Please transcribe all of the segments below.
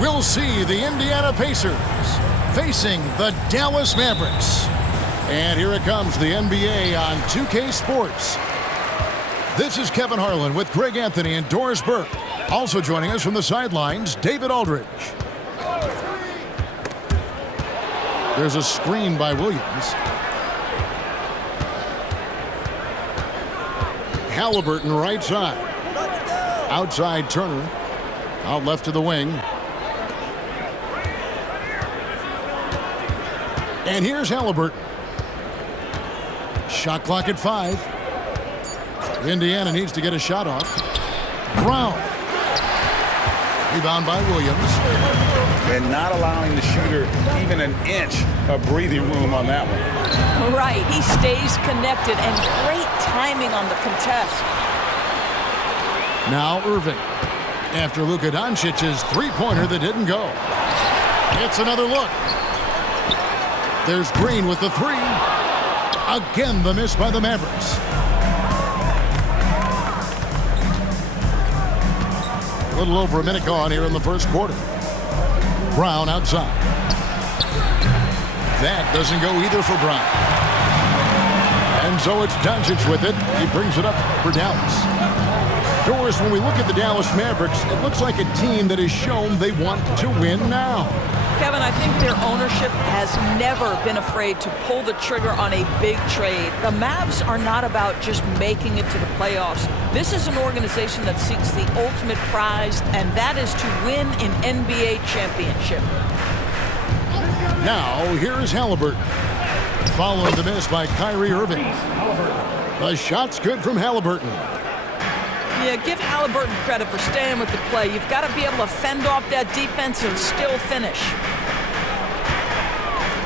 we'll see the Indiana Pacers facing the Dallas Mavericks. And here it comes, the NBA on 2K Sports. This is Kevin Harlan with Greg Anthony and Doris Burke. Also joining us from the sidelines, David Aldridge. There's a screen by Williams. Halliburton right side. Outside Turner. Out left to the wing. And here's Halliburton. Shot clock at 5. Indiana needs to get a shot off. Brown. Rebound by Williams. And not allowing the shooter even an inch of breathing room on that one. Right. He stays connected and great timing on the contest. Now Irving. After Luka Doncic's three-pointer that didn't go. It's another look. There's Green with the three. Again, the miss by the Mavericks. A little over a minute gone here in the first quarter. Brown outside. That doesn't go either for Brown. And so it's Doncic with it. He brings it up for Dallas. Doris, when we look at the Dallas Mavericks, it looks like a team that has shown they want to win now. Kevin, I think their ownership has never been afraid to pull the trigger on a big trade. The Mavs are not about just making it to the playoffs. This is an organization that seeks the ultimate prize, and that is to win an NBA championship. Now, here's Halliburton. Following the miss by Kyrie Irving. The shot's good from Halliburton. Yeah, give Halliburton credit for staying with the play. You've got to be able to fend off that defense and still finish.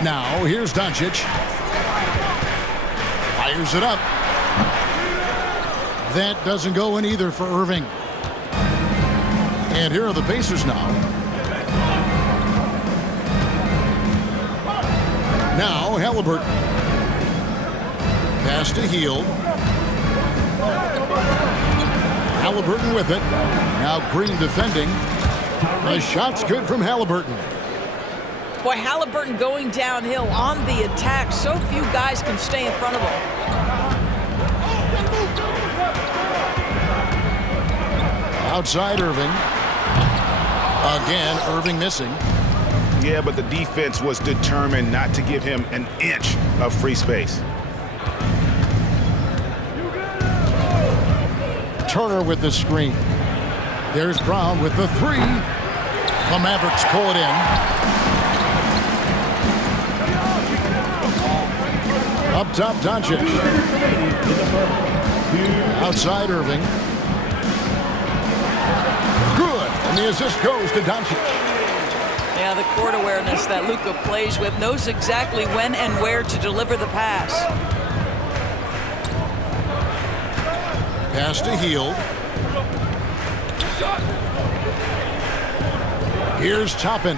Now, here's Doncic. Fires it up. That doesn't go in either for Irving. And here are the Pacers now. Now, Halliburton. Pass to Hield. Halliburton with it. Now Green defending. The shot's good from Halliburton. Boy, Halliburton going downhill on the attack. So few guys can stay in front of him. Outside Irving. Again, Irving missing. Yeah, but the defense was determined not to give him an inch of free space. Turner with the screen. There's Brown with the three. The Mavericks pull it in. Up top, Doncic. Outside Irving. Good. And the assist goes to Doncic. Yeah, the court awareness that Luka plays with, knows exactly when and where to deliver the pass. Pass to Hield. Here's Toppin.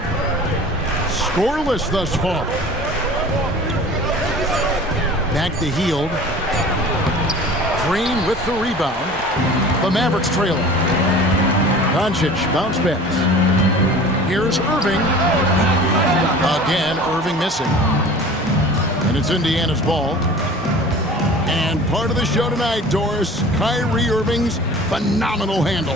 Scoreless thus far. Back to Hield. Green with the rebound. The Mavericks trailing. Doncic bounce pass. Here's Irving. Again, Irving missing. And it's Indiana's ball. And part of the show tonight, Doris, Kyrie Irving's phenomenal handle.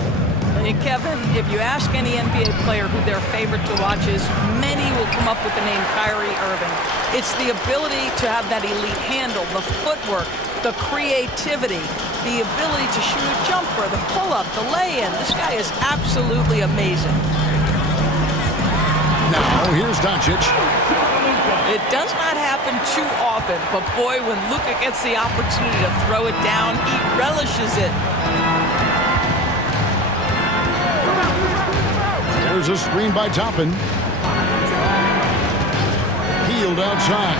And Kevin, if you ask any NBA player who their favorite to watch is, many will come up with the name Kyrie Irving. It's the ability to have that elite handle, the footwork, the creativity, the ability to shoot a jumper, the pull-up, the lay-in. This guy is absolutely amazing. Now, here's Doncic. It does not happen too often, but boy, when Luka gets the opportunity to throw it down, he relishes it. There's a screen by Toppin. Hield outside.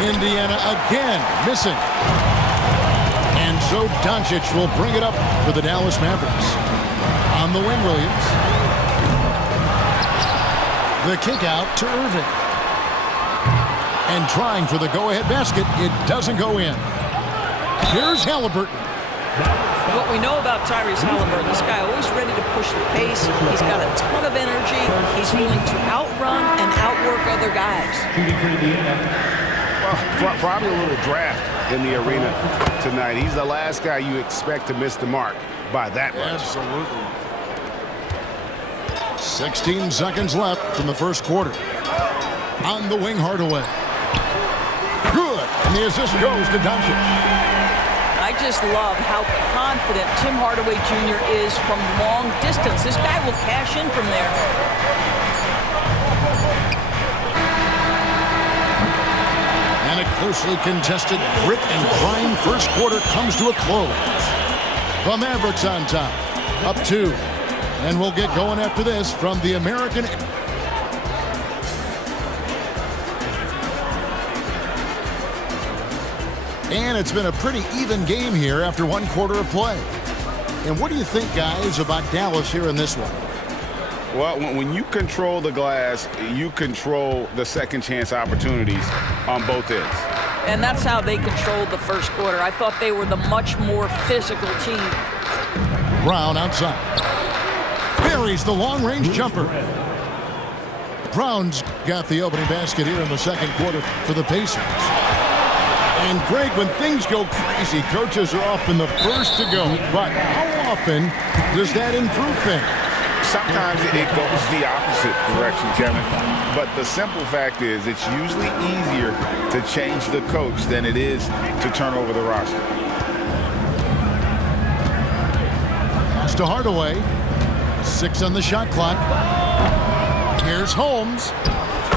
Indiana again missing. And so Doncic will bring it up for the Dallas Mavericks. On the wing, Williams. The kick out to Irving. And trying for the go-ahead basket, it doesn't go in. Here's Halliburton. What we know about Tyrese Halliburton, this guy always ready to push the pace. He's got a ton he's willing to outrun and outwork other guys. Well, probably a little draft in the arena tonight. He's the last guy you expect to miss the mark by that much. Absolutely. 16 seconds left in the first quarter. On the wing, Hardaway. Good. And the assist goes to Doncic. I just love how confident Tim Hardaway Jr. is from long distance. This guy will cash in from there. And a closely contested grit and grind first quarter comes to a close. The Mavericks on top, up 2. And we'll get going after this from the American. And it's been a pretty even game here after one quarter of play. And what do you think, guys, about Dallas here in this one? Well, when you control the glass, you control the second chance opportunities on both ends. And that's how they controlled the first quarter. I thought they were the much more physical team. Brown outside. Buries the long-range jumper. Brown's got the opening basket here in the second quarter for the Pacers. And Greg, when things go crazy, coaches are often the first to go. But how often does that improve things? Sometimes it goes the opposite direction, Kevin. But the simple fact is it's usually easier to change the coach than it is to turn over the roster. Pass to Hardaway. 6 on the shot clock. Here's Holmes.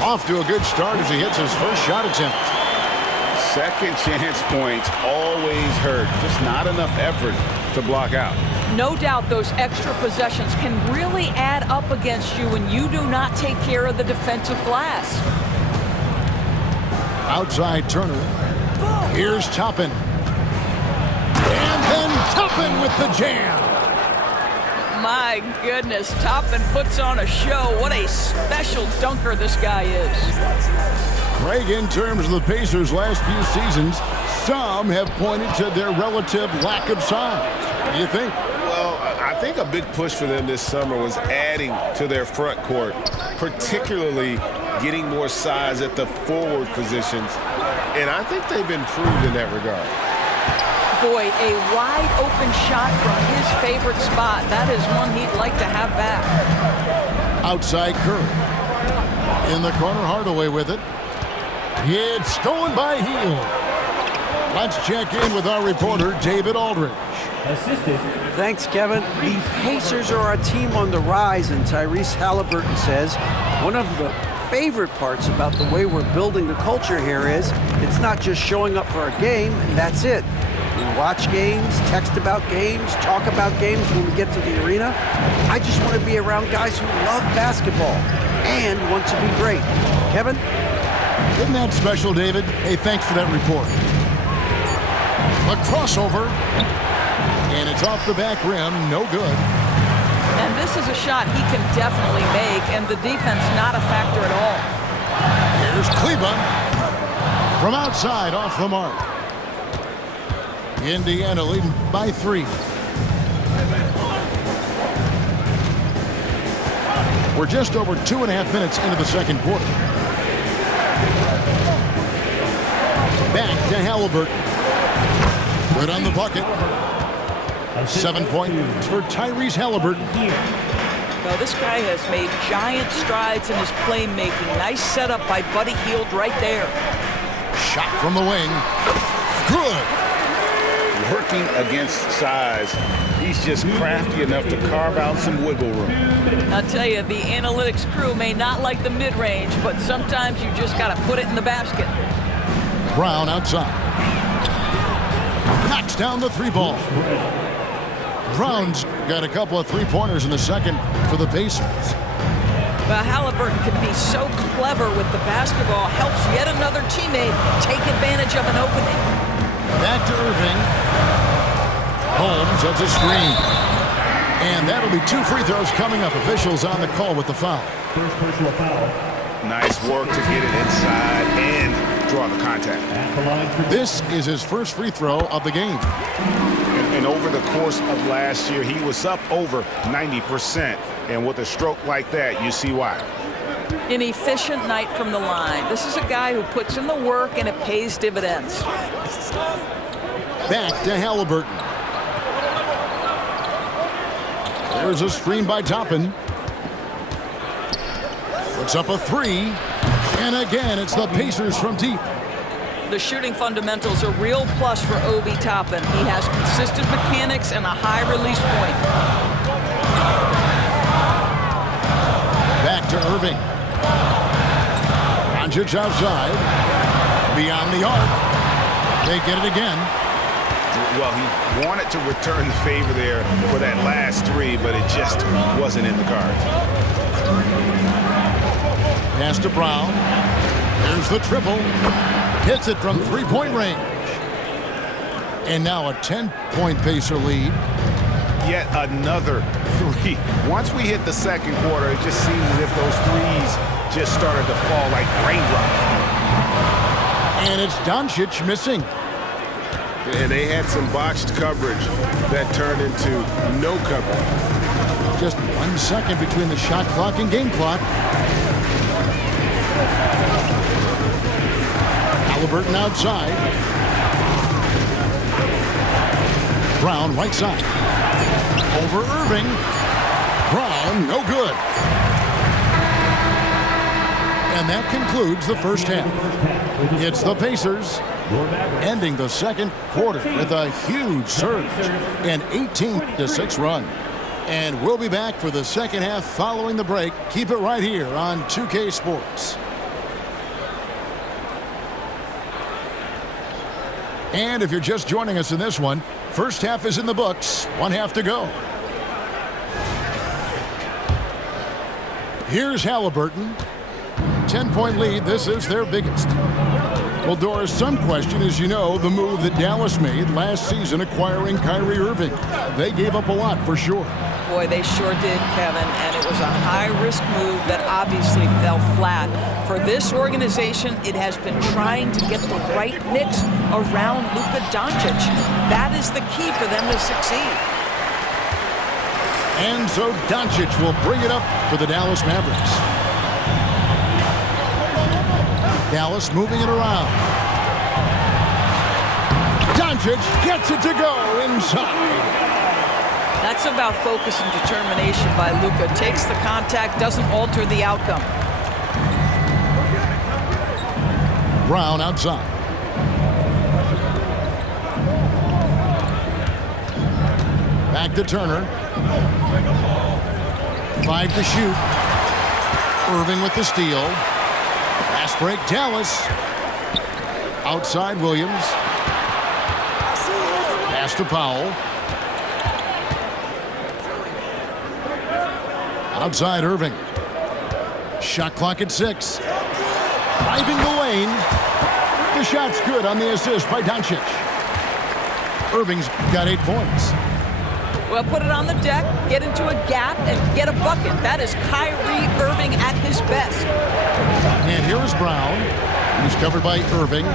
Off to a good start as he hits his first shot attempt. Second chance points always hurt. Just not enough effort to block out. No doubt those extra possessions can really add up against you when you do not take care of the defensive glass. Outside Turner. Here's Toppin. And then Toppin with the jam. My goodness, Toppin puts on a show. What a special dunker this guy is. Greg, in terms of the Pacers' last few seasons, some have pointed to their relative lack of size. What do you think? Well, I think a big push for them this summer was adding to their front court, particularly getting more size at the forward positions. And I think they've improved in that regard. Boy, a wide open shot from his favorite spot. That is one he'd like to have back. Outside Curry. In the corner, Hardaway with it. It's stolen by Hield. Let's check in with our reporter, David Aldridge. Thanks, Kevin. The Pacers are a team on the rise, and Tyrese Halliburton says one of the favorite parts about the way we're building the culture here is it's not just showing up for a game, and that's it. We watch games, text about games, talk about games when we get to the arena. I just want to be around guys who love basketball and want to be great. Kevin? Isn't that special, David? Hey, thanks for that report. A crossover, and it's off the back rim, no good. And this is a shot he can definitely make, and the defense not a factor at all. Here's Kleba from outside, off the mark. Indiana leading by 3. We're just over 2.5 minutes into the second quarter. Back to Halliburton. Good on the bucket. 7 points for Tyrese Halliburton. Well, this guy has made giant strides in his playmaking. Nice setup by Buddy Hield right there. Shot from the wing. Good. Working against size, he's just crafty enough to carve out some wiggle room. I'll tell you, the analytics crew may not like the mid-range, but sometimes you just got to put it in the basket. Brown outside. Knocks down the 3-ball. Brown's got a couple of 3-pointers in the second for the Pacers. But Halliburton can be so clever with the basketball, helps yet another teammate take advantage of an opening. Back to Irving. Holmes has a screen. And that'll be 2 free throws coming up. Officials on the call with the foul. First personal foul. Nice work to get it inside and draw the contact. This is his first free throw of the game. And And over the course of last year, he was up over 90%. And with a stroke like that, you see why. An efficient night from the line. This is a guy who puts in the work and it pays dividends. Back to Halliburton. There's a screen by Toppin. Puts up a three. And again, it's the Pacers from deep. The shooting fundamentals are a real plus for Obi Toppin. He has consistent mechanics and a high release point. Back to Irving. Doncic outside. Beyond the arc. They get it again. Well, he wanted to return the favor there for that last three, but it just wasn't in the cards. Pass to Brown. There's the triple. Hits it from three-point range. And now a 10-point Pacer lead. Yet another three. Once we hit the second quarter, it just seems as if those threes just started to fall like raindrops. And it's Doncic missing. And they had some botched coverage that turned into no coverage. Just 1 second between the shot clock and game clock. Halliburton outside. Brown right side. Over Irving. Brown no good. And that concludes the first half. It's the Pacers ending the second quarter with a huge surge, an 18-6 run. And we'll be back for the second half following the break. Keep it right here on 2K Sports. And if you're just joining us in this one, first half is in the books, 1 half to go. Here's Halliburton. 10-point lead. This is their biggest. Well, Doris, some question, as you know, the move that Dallas made last season acquiring Kyrie Irving. They gave up a lot for sure. Boy, they sure did, Kevin, and it was a high-risk move that obviously fell flat. For this organization, it has been trying to get the right mix around Luka Doncic. That is the key for them to succeed. And so Doncic will bring it up for the Dallas Mavericks. Dallas moving it around. Doncic gets it to go inside. That's about focus and determination by Luka. Takes the contact, doesn't alter the outcome. Brown outside. Back to Turner. 5 to shoot. Irving with the steal. Fast break, Dallas. Outside, Williams. Pass to Powell. Outside, Irving. Shot clock at 6. Driving the lane. The shot's good on the assist by Doncic. Irving's got 8 points. Well, put it on the deck, get into a gap, and get a bucket. That is Kyrie Irving at his best. And here is Brown, who's covered by Irving.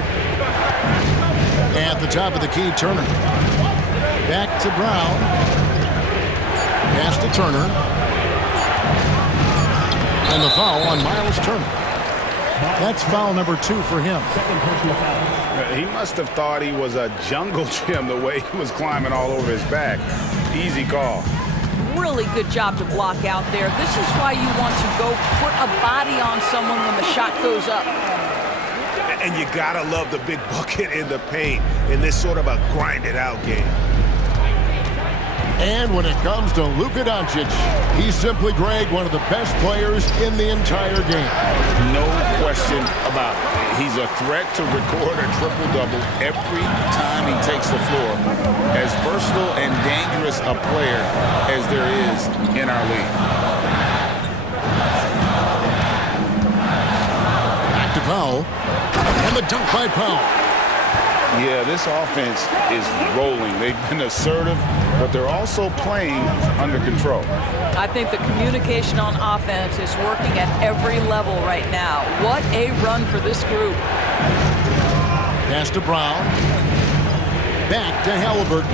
At the top of the key, Turner. Back to Brown. Pass to Turner. And the foul on Miles Turner. That's foul number 2 for him. He must have thought he was a jungle gym the way he was climbing all over his back. Easy call. Really good job to block out there. This is why you want to go put a body on someone when the shot goes up. And you gotta love the big bucket in the paint in this sort of a grinded-out game. And when it comes to Luka Doncic, he's simply, Greg, one of the best players in the entire game. No question about it. He's a threat to record a triple-double every time he takes the floor. As versatile and dangerous a player as there is in our league. Back to Powell. And the dunk by Powell. Yeah, this offense is rolling. They've been assertive, but they're also playing under control. I think the communication on offense is working at every level right now. What a run for this group. Pass to Brown. Back to Halliburton.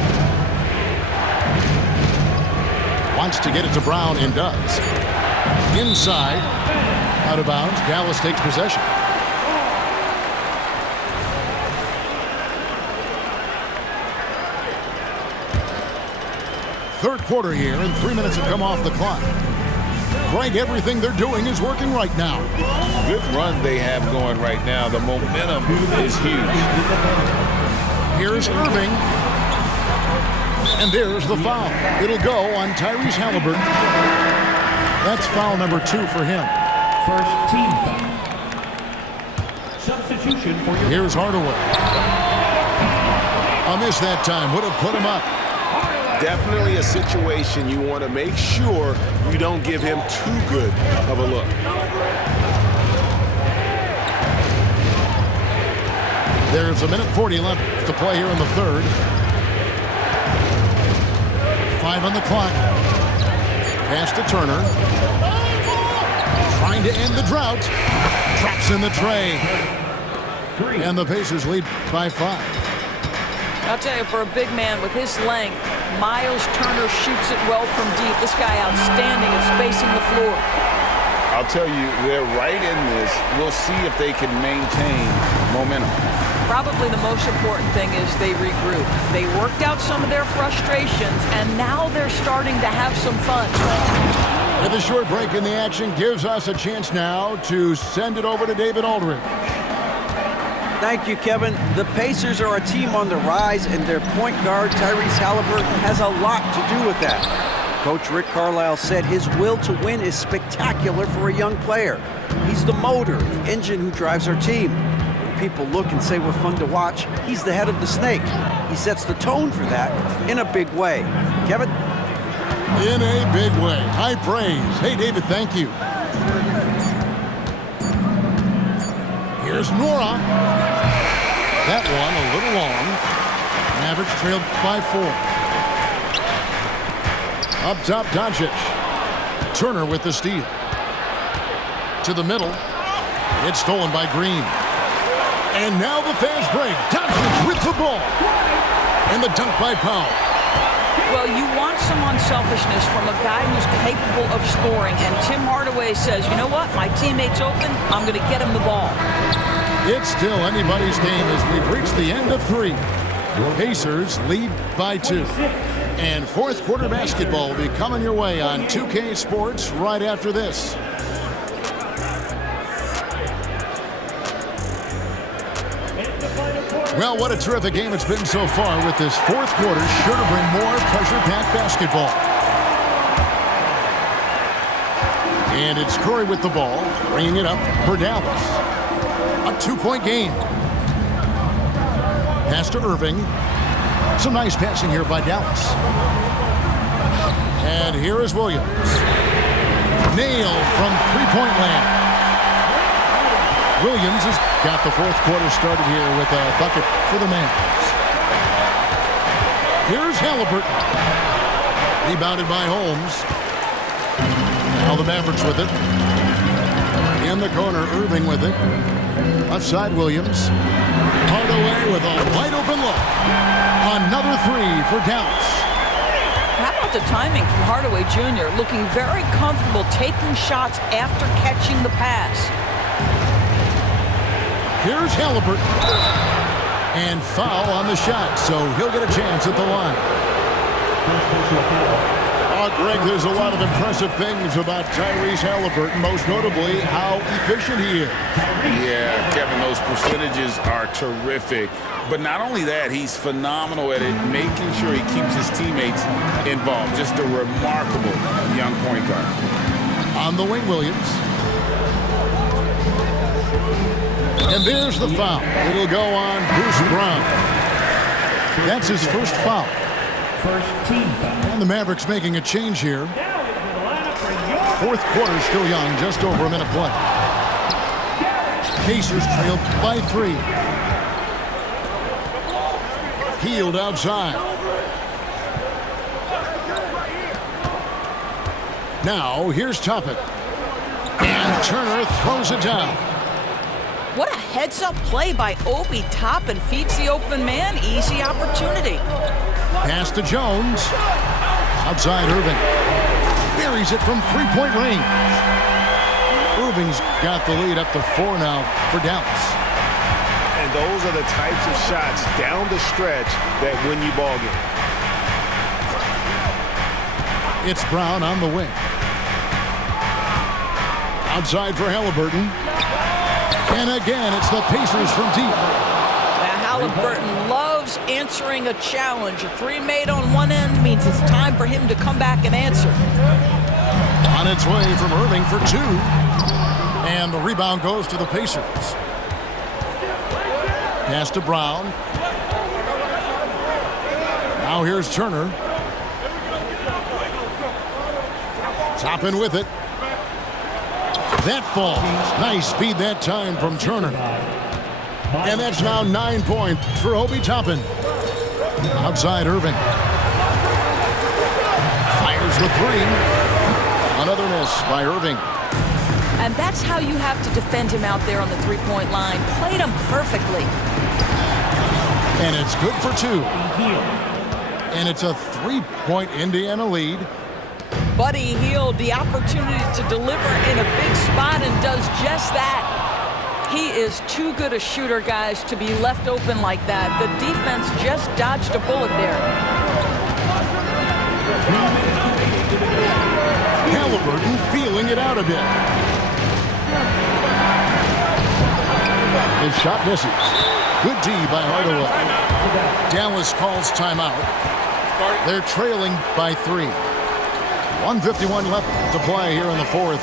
Wants to get it to Brown and does. Inside. Out of bounds. Dallas takes possession. Third quarter here, and 3 minutes have come off the clock. Greg, everything they're doing is working right now. Good run they have going right now. The momentum is huge. Here's Irving. And there's the foul. It'll go on Tyrese Halliburton. That's foul number 2 for him. First team foul. Substitution for your... Here's Hardaway. A miss that time. Would have put him up. Definitely a situation you want to make sure you don't give him too good of a look. There's a minute 40 left to play here in the third. 5 on the clock. Pass to Turner. Trying to end the drought. Drops in the tray. And the Pacers lead by 5. I'll tell you, for a big man with his length, Miles Turner shoots it well from deep. This guy outstanding at spacing the floor. I'll tell you, they're right in this. We'll see if they can maintain momentum. Probably the most important thing is they regroup. They worked out some of their frustrations, and now they're starting to have some fun. And the short break in the action gives us a chance now to send it over to David Aldridge. Thank you, Kevin. The Pacers are a team on the rise, and their point guard, Tyrese Halliburton, has a lot to do with that. Coach Rick Carlisle said his will to win is spectacular for a young player. He's the motor, the engine who drives our team. When people look and say we're fun to watch, he's the head of the snake. He sets the tone for that in a big way. Kevin? In a big way. High praise. Hey, David, thank you. Here's Nora. That one a little long. Mavericks trailed by 4. Up top, Doncic. Turner with the steal. To the middle. It's stolen by Green. And now the fast break. Doncic with the ball. And the dunk by Powell. Well, you want some unselfishness from a guy who's capable of scoring. And Tim Hardaway says, you know what? My teammate's open. I'm going to get him the ball. It's still anybody's game as we've reached the end of 3. Pacers lead by 2. And fourth quarter basketball will be coming your way on 2K Sports right after this. Well, what a terrific game it's been so far, with this fourth quarter sure to bring more pressure-packed basketball. And it's Curry with the ball, bringing it up for Dallas. A 2-point game. Pass to Irving. Some nice passing here by Dallas. And here is Williams. Nailed from three-point land. Williams has got the fourth quarter started here with a bucket for the Mavs. Here's Halliburton. Rebounded by Holmes. Now the Mavericks with it. In the corner, Irving with it. Left side, Williams. Hardaway with a wide-open look. Another 3 for Dallas. How about the timing from Hardaway Jr., looking very comfortable taking shots after catching the pass. Here's Halliburton. And foul on the shot, so he'll get a chance at the line. Greg, there's a lot of impressive things about Tyrese Halliburton, most notably how efficient he is. Yeah, Kevin, those percentages are terrific. But not only that, he's phenomenal at it, making sure he keeps his teammates involved. Just a remarkable young point guard. On the wing, Williams. And there's the foul. It'll go on Bruce Brown. That's his first foul. First team foul. And the Mavericks making a change here. Fourth quarter still young, just over a minute play. Pacers trailed by 3. Healed outside. Now here's Toppin. And Turner throws it down. What a heads-up play by Obi. Toppin feeds the open man. Easy opportunity. Pass to Jones. Outside Irving. buries it from three-point range. Irving's got the lead up to 4 now for Dallas. And those are the types of shots down the stretch that win you ball games. It's Brown on the wing. Outside for Halliburton. And again, it's the Pacers from deep. Now, Halliburton loves answering a challenge. A three made on one end means it's time for him to come back and answer. On its way from Irving for 2. And the rebound goes to the Pacers. Pass to Brown. Now here's Turner. Toppin with it. That falls. Nice speed that time from Turner. And that's now 9 points for Obi Toppin. Outside Irving. Fires the 3. Another miss by Irving. And that's how you have to defend him out there on the three-point line. Played him perfectly. And it's good for 2. And it's a 3-point Indiana lead. Buddy Hield, the opportunity to deliver in a big spot, and does just that. He is too good a shooter, guys, to be left open like that. The defense just dodged a bullet there. Halliburton feeling it out a bit. His shot misses. Good D by Hardaway. Dallas calls timeout. They're trailing by 3. 1:51 left to play here in the fourth.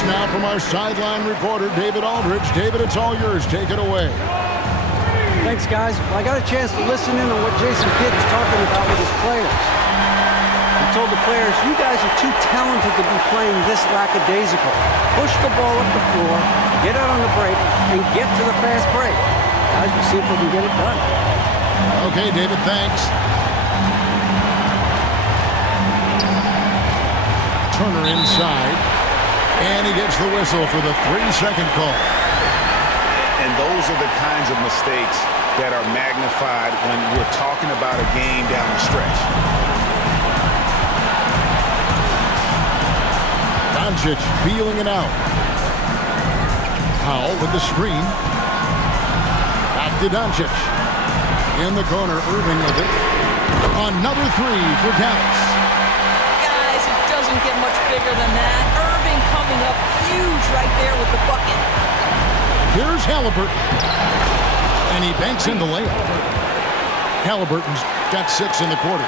Now from our sideline reporter, David Aldridge. David, it's all yours. Take it away. Thanks, guys. Well, I got a chance to listen in on what Jason Kidd is talking about with his players. He told the players, you guys are too talented to be playing this lackadaisical. Push the ball up the floor, get out on the break, and get to the fast break. Guys, we'll see if we can get it done. Okay, David, thanks. Turner inside. And he gets the whistle for the 3-second call. And those are the kinds of mistakes that are magnified when we're talking about a game down the stretch. Doncic feeling it out. Powell with the screen. Back to Doncic. In the corner, Irving with it. Another 3 for Dallas. Guys, it doesn't get much bigger than that. Irving coming up huge right there with the bucket. Here's Halliburton. And he banks in the layup. Halliburton's got 6 in the quarter.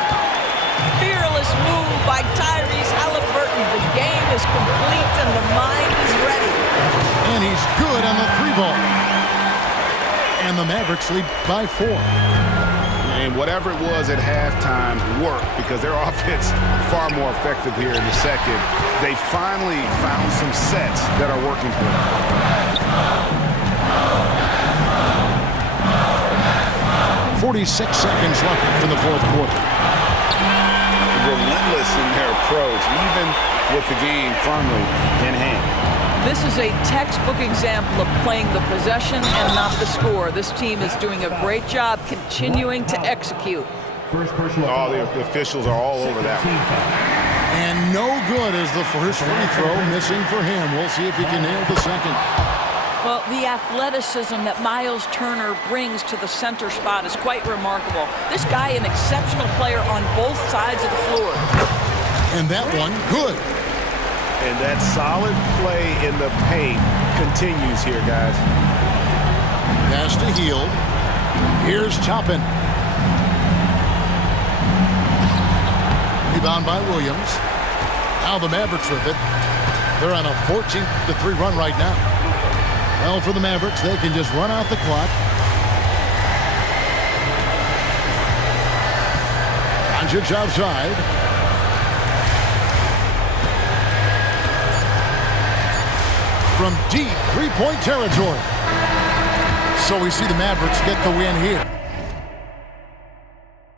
Fearless move by Tyrese Halliburton. The game is complete and the mind is ready. And he's good on the 3-ball. And the Mavericks lead by 4. And whatever it was at halftime worked because their offense far more effective here in the second. They finally found some sets that are working for them. 46 seconds left in the fourth quarter. Relentless in their approach, even with the game firmly in hand. This is a textbook example of playing the possession and not the score. This team is doing a great job continuing to execute. All the officials are all over that one. And no good as the first free throw missing for him. We'll see if he can nail the second. Well, the athleticism that Miles Turner brings to the center spot is quite remarkable. This guy, an exceptional player on both sides of the floor. And that one, good. And that solid play in the paint continues here, guys. Pass to Hield. Here's Toppin. Rebound by Williams. Now the Mavericks with it. They're on a 14-3 run right now. Well, for the Mavericks, they can just run out the clock. Doncic outside. From deep three-point territory. So we see the Mavericks get the win here.